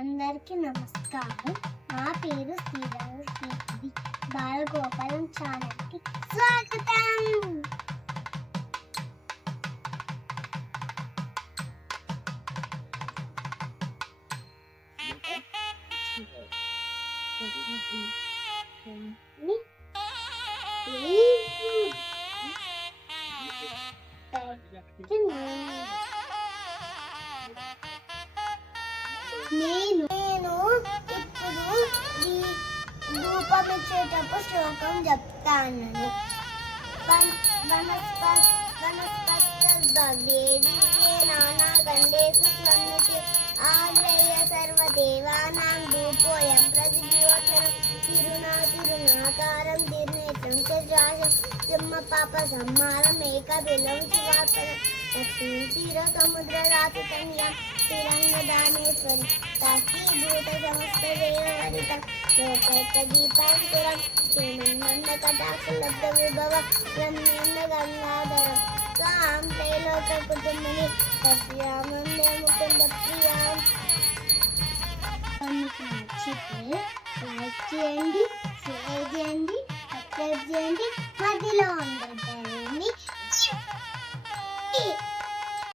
అందరికీ నమస్కారం. నా పేరు శ్రీదేవి. బాలగోపాలం ఛానల్కి స్వాగతం. నేను ఇప్పుడు ధూపం ఇచ్చేటప్పుడు శ్లోకం చెప్తాను. ఆగ్రేయ సర్వదేవానాం ధూపోయం ప్రతిజ్యోత్సరం తిరునాకారం తిరునేత్రం సింహ పాప సంహారం ఏకబిలం శివార్పణం లక్ష్మీ తీర సముద్ర రాతన్యం తిరంగదానేశ్వరి సఖీభూత సమస్త దేవరితం లోకైక దీపాంకురం శ్రీమంద కటాక్షలబ్ధ విభవ బ్రహ్మేంద్ర గంగాధరం స్వాం త్రైలోక కుటుంబిని సశ్యామందే ముకుంద ప్రియాం. మీకు నచ్చితే లైక్ చేయండి, షేర్ చేయండి, సబ్స్క్రైబ్ చేయండి, మధ్యలో